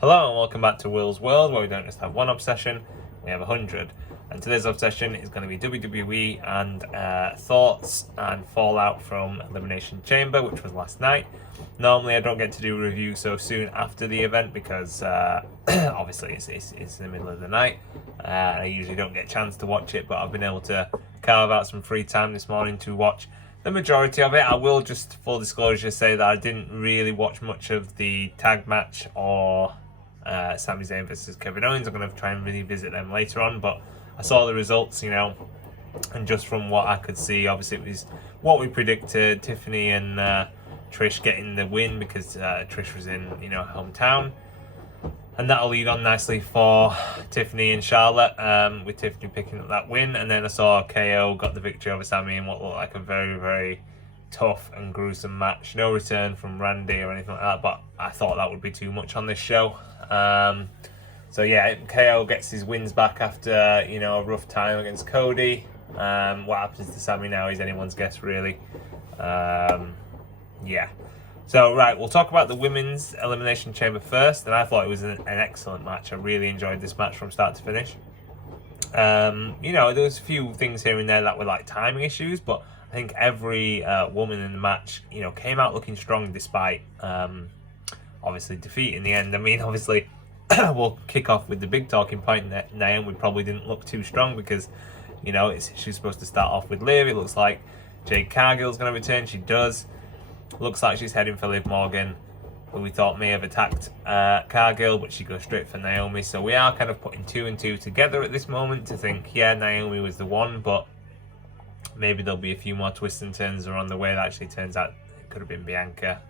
Hello and welcome back to Will's World, where we don't just have one obsession, we have 100. And today's obsession is going to be WWE and thoughts and fallout from Elimination Chamber, which was last night. Normally I don't get to do a review so soon after the event because obviously it's in the middle of the night. I usually don't get a chance to watch it, but I've been able to carve out some free time this morning to watch the majority of it. I will just, full disclosure, say that I didn't really watch much of the tag match or Sami Zayn versus Kevin Owens. I'm going to try and revisit them later on, but I saw the results, and just from what I could see, obviously it was what we predicted. Tiffany and Trish getting the win because Trish was in, her hometown. And that'll lead on nicely for Tiffany and Charlotte, with Tiffany picking up that win. And then I saw KO got the victory over Sami in what looked like a very, very tough and gruesome match. No return from Randy or anything like that, but I thought that would be too much on this show. So yeah, KO gets his wins back after, a rough time against Cody. What happens to Sami now is anyone's guess, really. Yeah. So, right, we'll talk about the Women's Elimination Chamber first, and I thought it was an excellent match. I really enjoyed this match from start to finish. There was a few things here and there that were like timing issues, but I think every woman in the match, came out looking strong despite, obviously, defeat in the end. I mean, obviously, we'll kick off with the big talking point that Naomi probably didn't look too strong because, she's supposed to start off with Liv. It looks like Jade Cargill's going to return. She does. Looks like she's heading for Liv Morgan, who we thought may have attacked Cargill, but she goes straight for Naomi. So we are kind of putting two and two together at this moment to think, yeah, Naomi was the one, but maybe there'll be a few more twists and turns around the way. That actually turns out it could have been Bianca.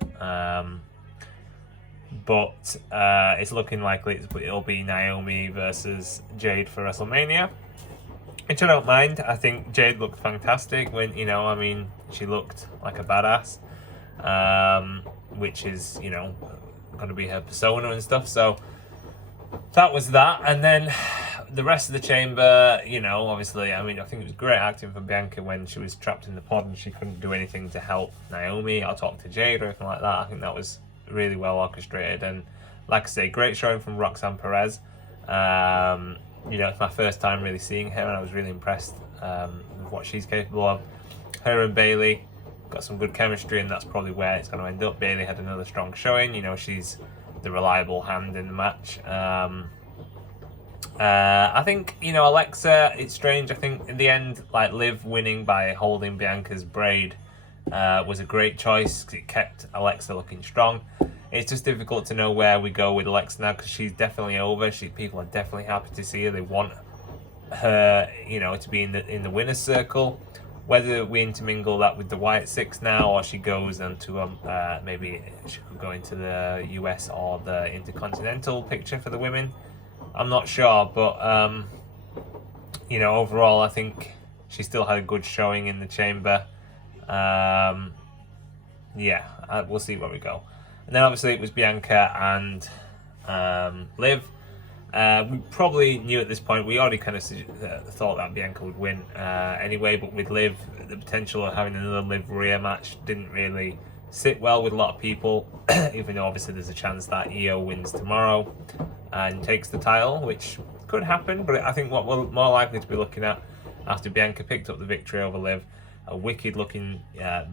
But it's looking likely it'll be Naomi versus Jade for WrestleMania, which I don't mind. I think Jade looked fantastic when, she looked like a badass. Which is, going to be her persona and stuff. So that was that. And then the rest of the chamber, obviously, I think it was great acting from Bianca when she was trapped in the pod and she couldn't do anything to help Naomi or talk to Jade or anything like that. I think that was really well orchestrated. And like I say, great showing from Roxanne Perez. It's my first time really seeing her, and I was really impressed with what she's capable of. Her and Bayley got some good chemistry, and that's probably where it's going to end up. Bayley had another strong showing. She's the reliable hand in the match. I think, Alexa, it's strange. I think in the end, like, Liv winning by holding Bianca's braid was a great choice because it kept Alexa looking strong. It's just difficult to know where we go with Alexa now because she's definitely over. People are definitely happy to see her. They want her, to be in the winner's circle. Whether we intermingle that with the Wyatt Six now, or she goes into maybe she could go into the US or the Intercontinental picture for the women. I'm not sure, but overall, I think she still had a good showing in the chamber. We'll see where we go. And then obviously it was Bianca and Liv. We probably knew at this point, we already kind of thought that Bianca would win anyway, but with Liv, the potential of having another Liv Rhea match didn't really sit well with a lot of people, even though obviously there's a chance that Io wins tomorrow and takes the title, which could happen, but I think what we're more likely to be looking at after Bianca picked up the victory over Liv, a wicked looking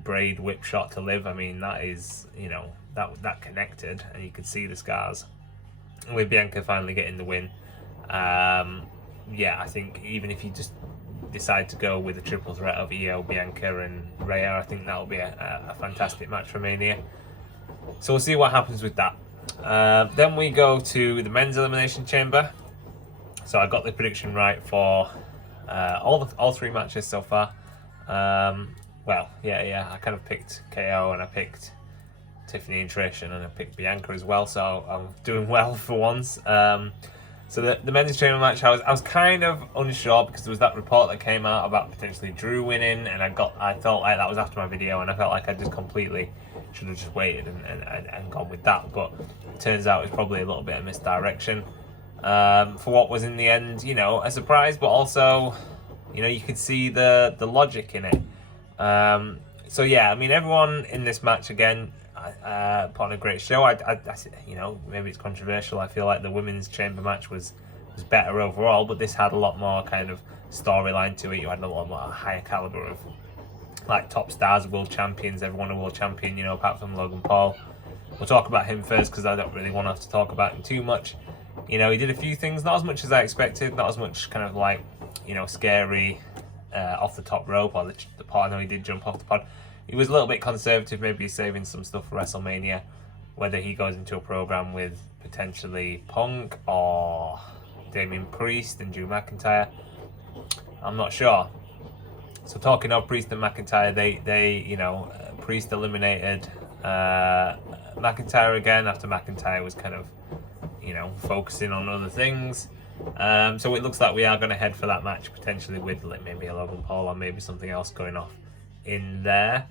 braid whip shot to Liv. That is, that connected, and you could see the scars. With Bianca finally getting the win, I think even if you just decide to go with a triple threat of Io, Bianca and Rhea, I think that'll be a fantastic match for Mania. So we'll see what happens with that. Then we go to the Men's Elimination Chamber. So I got the prediction right for all three matches so far. I kind of picked KO and I picked Tiffany and Trish, and I picked Bianca as well, so I'm doing well for once. So the men's chamber match, I was kind of unsure because there was that report that came out about potentially Drew winning, and I felt like that was after my video, and I felt like I just completely should have just waited and gone with that. But it turns out it's probably a little bit of misdirection for what was in the end, a surprise, but also, you could see the logic in it. Everyone in this match again, put on a great show. You know, maybe it's controversial. I feel like the women's chamber match was better overall, but this had a lot more kind of storyline to it. You had a lot more higher caliber of like top stars, world champions, everyone a world champion, you know, apart from Logan Paul. We'll talk about him first because I don't really want to have to talk about him too much. You know, he did a few things, not as much as I expected, not as much kind of like, you know, scary off the top rope or the pod. I know he did jump off the pod. He was a little bit conservative, maybe saving some stuff for WrestleMania, whether he goes into a program with potentially Punk or Damian Priest and Drew McIntyre. I'm not sure. So talking of Priest and McIntyre, they you know, Priest eliminated McIntyre again after McIntyre was kind of, you know, focusing on other things. So it looks like we are going to head for that match potentially with maybe a Logan Paul or maybe something else going off in there.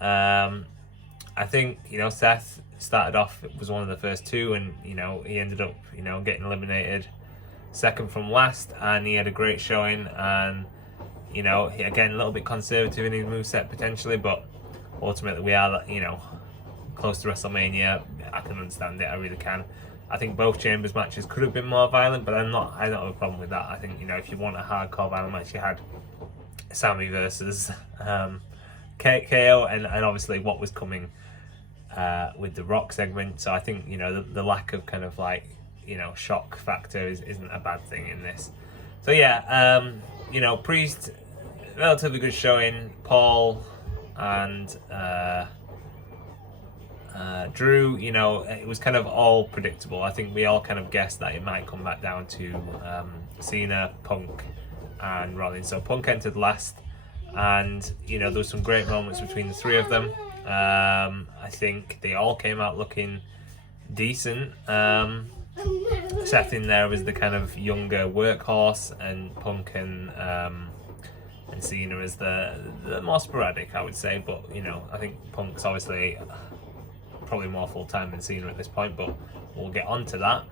I think, you know, Seth started off, was one of the first two, and, you know, he ended up, you know, getting eliminated second from last, and he had a great showing, and, you know, he, again, a little bit conservative in his moveset potentially, but ultimately we are, you know, close to WrestleMania. I can understand it, I really can. I think both Chambers matches could have been more violent, but I don't have a problem with that. I think, you know, if you want a hardcore violent match, you had Sammy versus KO, and obviously what was coming with the Rock segment. So I think, you know, the lack of kind of like, you know, shock factor isn't a bad thing in this. So yeah, you know, Priest, relatively good showing. Paul and Drew, you know, it was kind of all predictable. I think we all kind of guessed that it might come back down to Cena, Punk, and Rollins. So Punk entered last, and, you know, there was some great moments between the three of them. I think they all came out looking decent. Seth in there was the kind of younger workhorse, and Punk and Cena as the more sporadic, I would say. But, you know, I think Punk's obviously probably more full time than Cena at this point, but we'll get on to that.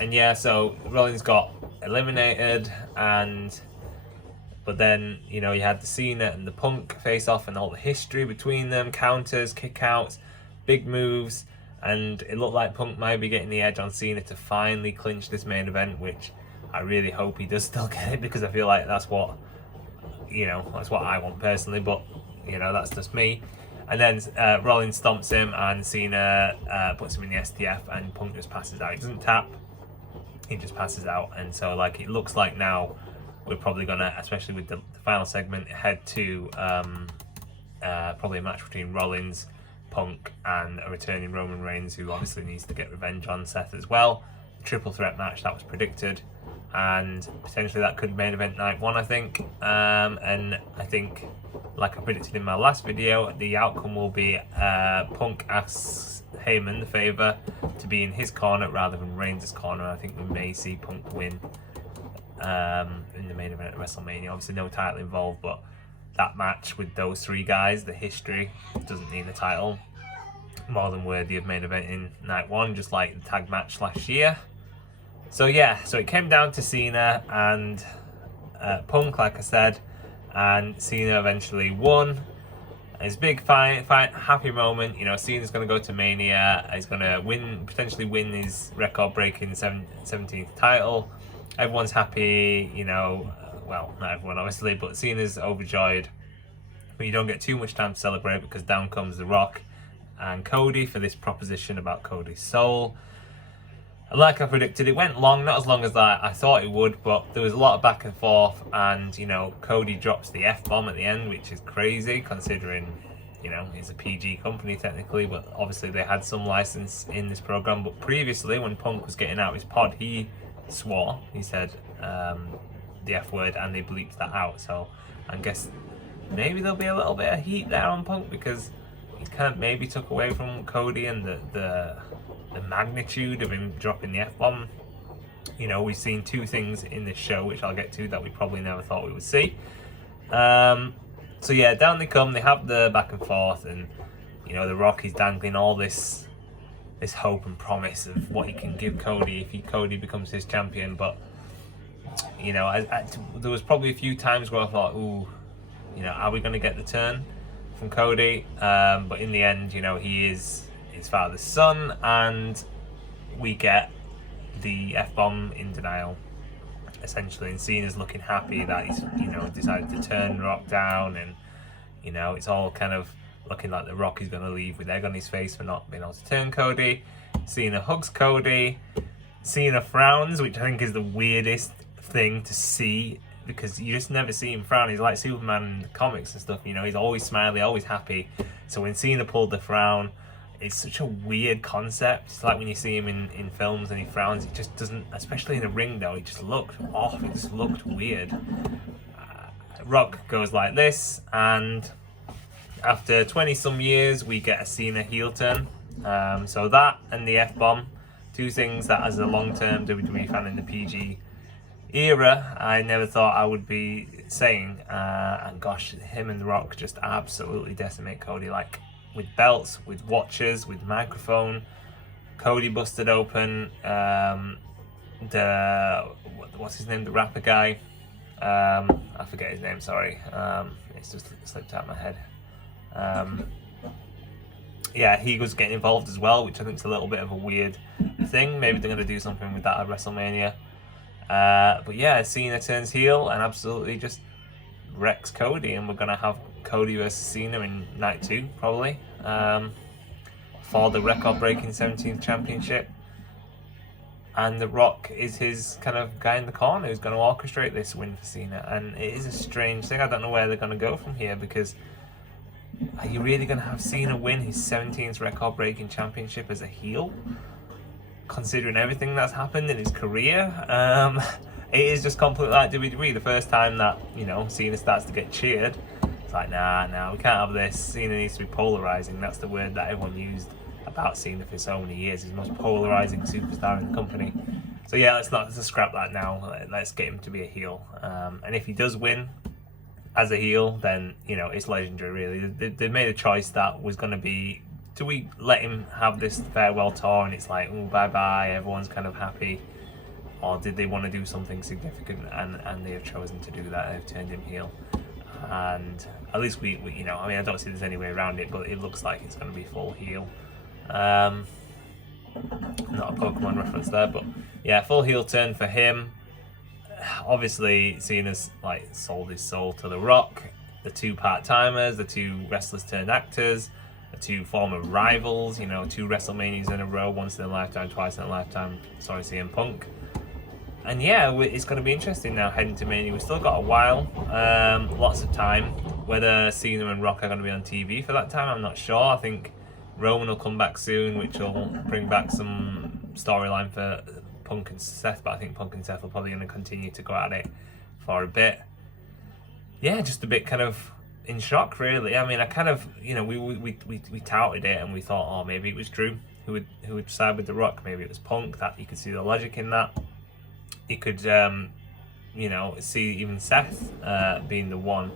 And yeah, so Rollins got eliminated, but then, you know, you had the Cena and the Punk face off and all the history between them, counters, kickouts, big moves, and it looked like Punk might be getting the edge on Cena to finally clinch this main event, which I really hope he does still get it, because I feel like that's what, you know, that's what I want personally, but, you know, that's just me. And then Rollins stomps him, and Cena puts him in the STF, and Punk just passes out. He doesn't tap, he just passes out. And so, like, it looks like now we're probably gonna, especially with the final segment, head to probably a match between Rollins, Punk, and a returning Roman Reigns, who obviously needs to get revenge on Seth as well. Triple threat match that was predicted, and potentially that could main event night one, I think. And I think, like I predicted in my last video, the outcome will be Punk asks Heyman the favour to be in his corner rather than Reigns' corner. I think we may see Punk win in the main event at WrestleMania. Obviously no title involved, but that match with those three guys, the history, doesn't need the title. More than worthy of main event in night one, just like the tag match last year. So yeah, so it came down to Cena and Punk, like I said, and Cena eventually won. His big fight, happy moment. You know, Cena's going to go to Mania. He's going to potentially win his record-breaking 17th title. Everyone's happy, you know. Well, not everyone, obviously, but Cena's overjoyed. But you don't get too much time to celebrate, because down comes The Rock and Cody for this proposition about Cody's soul. Like I predicted, it went long, not as long as I thought it would, but there was a lot of back and forth, and, you know, Cody drops the F-bomb at the end, which is crazy considering, you know, it's a PG company technically, but obviously they had some license in this program. But previously, when Punk was getting out of his pod, he swore, he said the F word, and they bleeped that out. So I guess maybe there'll be a little bit of heat there on Punk, because he kind of maybe took away from Cody and the magnitude of him dropping the F-bomb. You know, we've seen two things in this show, which I'll get to, that we probably never thought we would see. So yeah, down they come, they have the back and forth, and, you know, The Rock is dangling all this hope and promise of what he can give Cody if Cody becomes his champion. But, you know, there was probably a few times where I thought, ooh, you know, are we going to get the turn from Cody, but in the end, you know, he is his father's son, and we get the F-bomb in denial, essentially, and Cena's looking happy that he's, you know, decided to turn Rock down, and, you know, it's all kind of looking like the Rock is going to leave with egg on his face for not being able to turn Cody. Cena hugs Cody. Cena frowns, which I think is the weirdest thing to see, because you just never see him frown. He's like Superman in the comics and stuff, you know, he's always smiley, always happy. So when Cena pulled the frown, it's such a weird concept. It's like when you see him in films and he frowns, it just doesn't, especially in the ring though, it just looked off, it just looked weird. Rock goes like this, and after 20 some years, we get a Cena heel turn. So that and the F-bomb, two things that as a long-term WWE fan in the PG era, I never thought I would be saying. And gosh, him and The Rock just absolutely decimate Cody, like with belts, with watches, with microphone. Cody busted open what's his name, the rapper guy. I forget his name, sorry. It's just slipped out of my head. Yeah, he was getting involved as well, which I think is a little bit of a weird thing. Maybe they're going to do something with that at WrestleMania. But yeah, Cena turns heel and absolutely just wrecks Cody, and we're going to have Cody versus Cena in night 2, probably, for the record-breaking 17th championship. And The Rock is his kind of guy in the corner who's going to orchestrate this win for Cena. And it is a strange thing. I don't know where they're going to go from here, because are you really going to have Cena win his 17th record-breaking championship as a heel? Considering everything that's happened in his career, it is just completely like WWE. The first time that, you know, Cena starts to get cheered, it's like, nah, we can't have this. Cena needs to be polarizing. That's the word that everyone used about Cena for so many years. He's the most polarizing superstar in the company. So yeah, let's scrap that now. Let's get him to be a heel. And if he does win as a heel, then, you know, it's legendary, really. They made a choice that was going to be, do we let him have this farewell tour and it's like, oh, bye-bye, everyone's kind of happy? Or did they want to do something significant, and they have chosen to do that? They've turned him heel. And at least we you know, I mean, I don't see there's any way around it, but it looks like it's going to be full heel. Not a Pokemon reference there, but yeah, full heel turn for him. Obviously, Cena's like sold his soul to The Rock. The two part-timers, the two wrestlers turned actors, the two former rivals, you know, 2 WrestleManias in a row, once in a lifetime, twice in a lifetime. Sorry, CM Punk. And yeah, it's going to be interesting now heading to Mania. We've still got a while, lots of time. Whether Cena and Rock are going to be on TV for that time, I'm not sure. I think Roman will come back soon, which will bring back some storyline for Punk and Seth, but I think Punk and Seth are probably going to continue to go at it for a bit. Yeah, just a bit kind of in shock, really. I mean, I kind of, you know, we touted it and we thought, oh, maybe it was Drew who would side with The Rock. Maybe it was Punk. That you could see the logic in that. You could, you know, see even Seth being the one.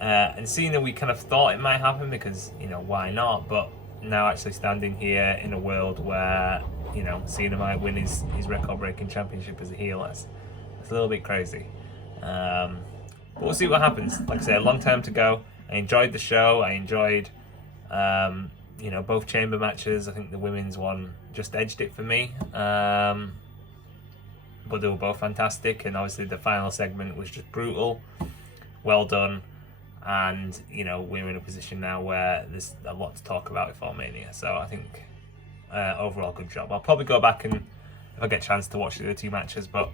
And seeing that we kind of thought it might happen because, you know, why not? But now actually standing here in a world where, you know, Cena might win his record-breaking championship as a heel, that's a little bit crazy. But we'll see what happens. Like I say, a long time to go. I enjoyed the show. I enjoyed, you know, both chamber matches. I think the women's one just edged it for me. But they were both fantastic, and obviously the final segment was just brutal. Well done. And, you know, we're in a position now where there's a lot to talk about before Mania. So I think overall, good job. I'll probably go back and, if I get a chance, to watch the other 2 matches. But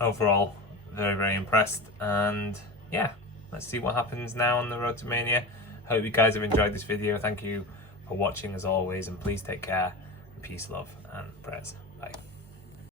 overall, very, very impressed. And yeah, let's see what happens now on the road to Mania. Hope you guys have enjoyed this video. Thank you for watching as always. And please take care. Peace, love, and prayers. Bye.